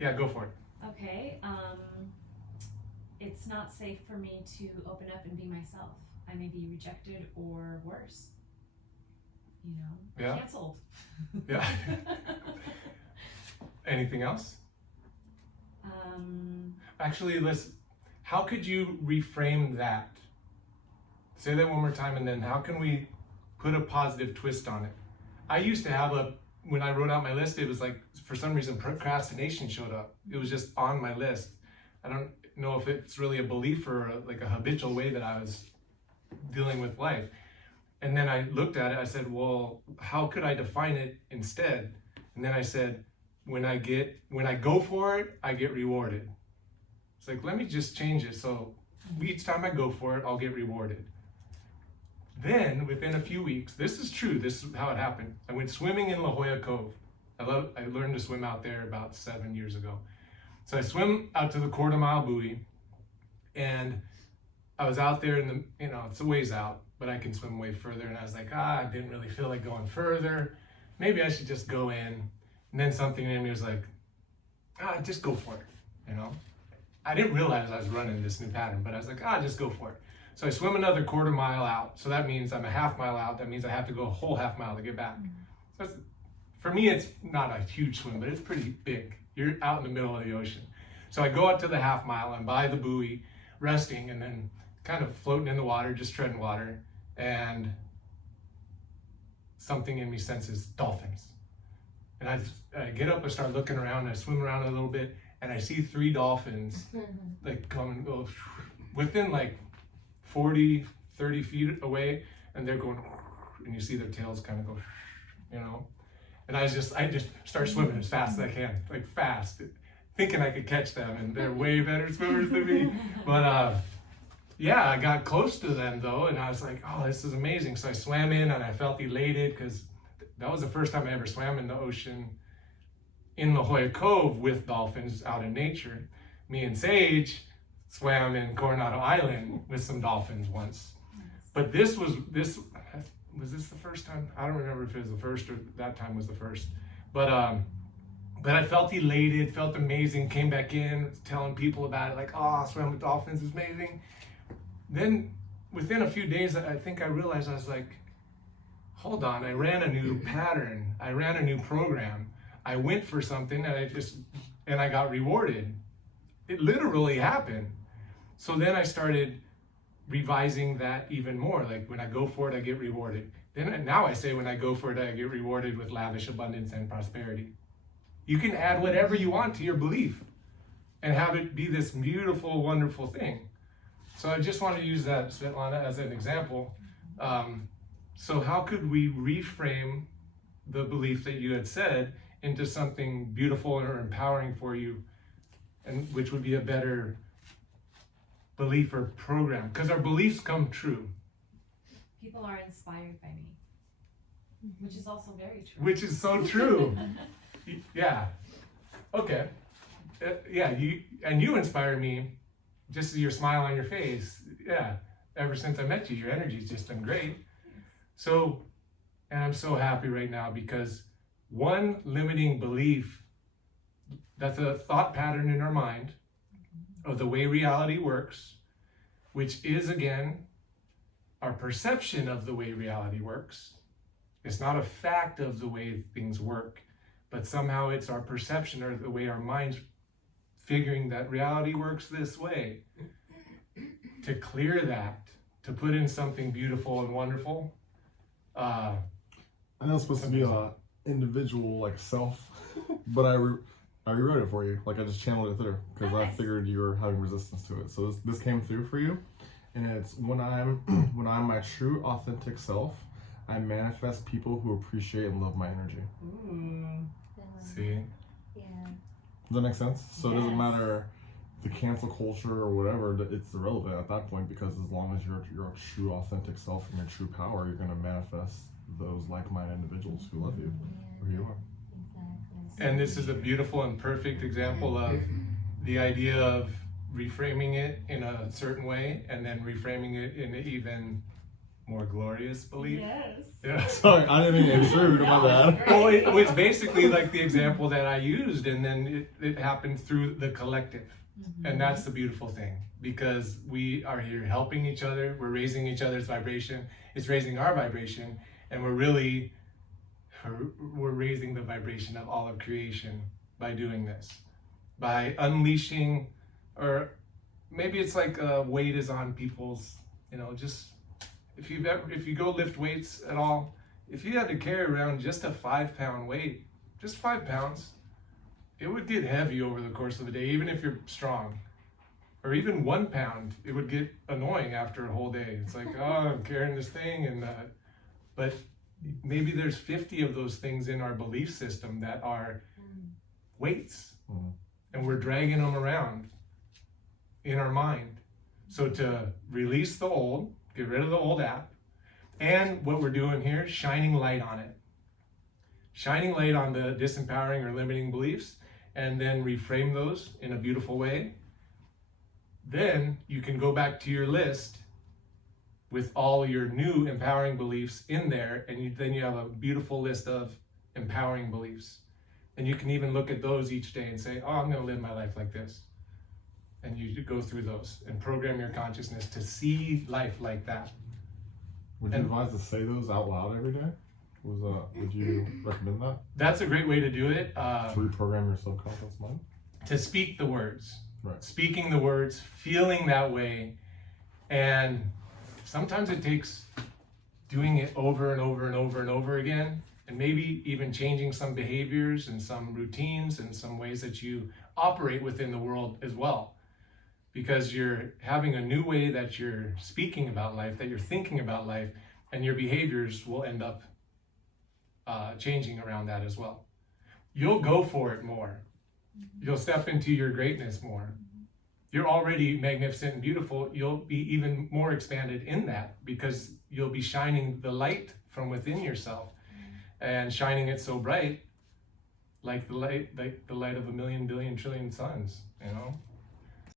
Yeah, go for it. Okay. It's not safe for me to open up and be myself. I may be rejected or worse. You know, Yeah. canceled. Yeah. Anything else? Actually, how could you reframe that? Say that one more time, and then how can we put a positive twist on it? I used to have when I wrote out my list, it was like, for some reason, procrastination showed up. It was just on my list. I don't know if it's really a belief or like a habitual way that I was dealing with life. And then I looked at it, I said, well, how could I define it instead? And then I said, when I go for it, I get rewarded. It's like, let me just change it. So each time I go for it, I'll get rewarded. Then within a few weeks, this is true, this is how it happened. I went swimming in La Jolla Cove. I learned to swim out there about 7 years ago. So I swim out to the quarter-mile buoy, and I was out there it's a ways out, but I can swim way further. And I was like, I didn't really feel like going further. Maybe I should just go in. And then something in me was like, just go for it, I didn't realize I was running this new pattern, but I was like, just go for it. So I swim another quarter mile out. So that means I'm a half mile out. That means I have to go a whole half mile to get back. So for me, it's not a huge swim, but it's pretty big. You're out in the middle of the ocean. So I go out to the half mile. I'm by the buoy, resting, and then kind of floating in the water, just treading water. And something in me senses dolphins. And I get up, I start looking around, I swim around a little bit, and I see 3 dolphins like come and go within like 40, 30 feet away, and they're going, and you see their tails kind of go, and I just start swimming as fast as I can, like fast, thinking I could catch them, and they're way better swimmers than me. But yeah, I got close to them though, and I was like, oh, this is amazing. So I swam in, and I felt elated because that was the first time I ever swam in the ocean in La Jolla Cove with dolphins out in nature. Me and Sage swam in Coronado Island with some dolphins once. But was this the first time? I don't remember if it was the first or that time was the first. But I felt elated, felt amazing, came back in, telling people about it, like, I swam with dolphins, it's amazing. Then within a few days, I think I realized, I was like, hold on, I ran a new pattern. I ran a new program. I went for something and I got rewarded. It literally happened. So then I started revising that even more. Like when I go for it, I get rewarded. Now I say when I go for it, I get rewarded with lavish abundance and prosperity. You can add whatever you want to your belief and have it be this beautiful, wonderful thing. So I just want to use that, Svetlana, as an example. So how could we reframe the belief that you had said into something beautiful or empowering for you, and which would be a better belief or program? Because our beliefs come true. People are inspired by me, which is also very true. Which is so true. Yeah. Okay. Yeah, you inspire me, just your smile on your face. Yeah. Ever since I met you, your energy's just been great. So, and I'm so happy right now because one limiting belief, that's a thought pattern in our mind of the way reality works, which is, again, our perception of the way reality works. It's not a fact of the way things work, but somehow it's our perception or the way our mind's figuring that reality works this way. To clear that, to put in something beautiful and wonderful. I know it's supposed to be an individual like self, but I rewrote it for you. Like I just channeled it through because I figured you were having resistance to it. So this came through for you, and it's when I'm my true authentic self, I manifest people who appreciate and love my energy. See? Yeah. Does that make sense? So it doesn't matter the cancel culture or whatever, it's irrelevant at that point, because as long as you're your true authentic self and your true power, you're going to manifest those like-minded individuals who love you, who you are. Exactly. And this is a beautiful and perfect example of the idea of reframing it in a certain way and then reframing it in an even more glorious belief. Yes. Yeah. Sorry, I didn't mean to intrude. My bad. Well, it was basically like the example that I used, and then it happened through the collective. And that's the beautiful thing, because we are here helping each other. We're raising each other's vibration. It's raising our vibration, and we're raising the vibration of all of creation by doing this, by unleashing, or maybe it's like a weight is on people's, just if you go lift weights at all, if you had to carry around just a 5-pound weight, just 5 pounds, it would get heavy over the course of the day, even if you're strong. Or even 1 pound, it would get annoying after a whole day. It's like, oh, I'm carrying this thing, but maybe there's 50 of those things in our belief system that are weights, and we're dragging them around in our mind. So to release the old, get rid of the old app, and what we're doing here, shining light on it. Shining light on the disempowering or limiting beliefs, and then reframe those in a beautiful way. Then you can go back to your list with all your new empowering beliefs in there, and then you have a beautiful list of empowering beliefs. And you can even look at those each day and say, oh, I'm going to live my life like this. And you go through those and program your consciousness to see life like that. Would you advise to say those out loud every day? Would you recommend that? That's a great way to do it. To reprogram your subconscious mind? To speak the words. Right. Speaking the words, feeling that way. And sometimes it takes doing it over and over and over and over again, and maybe even changing some behaviors and some routines and some ways that you operate within the world as well. Because you're having a new way that you're speaking about life, that you're thinking about life, and your behaviors will end up changing around that as well. You'll go for it more. You'll step into your greatness more. You're already magnificent and beautiful. You'll be even more expanded in that, because you'll be shining the light from within yourself, and shining it so bright, like the light of a million, billion, trillion suns,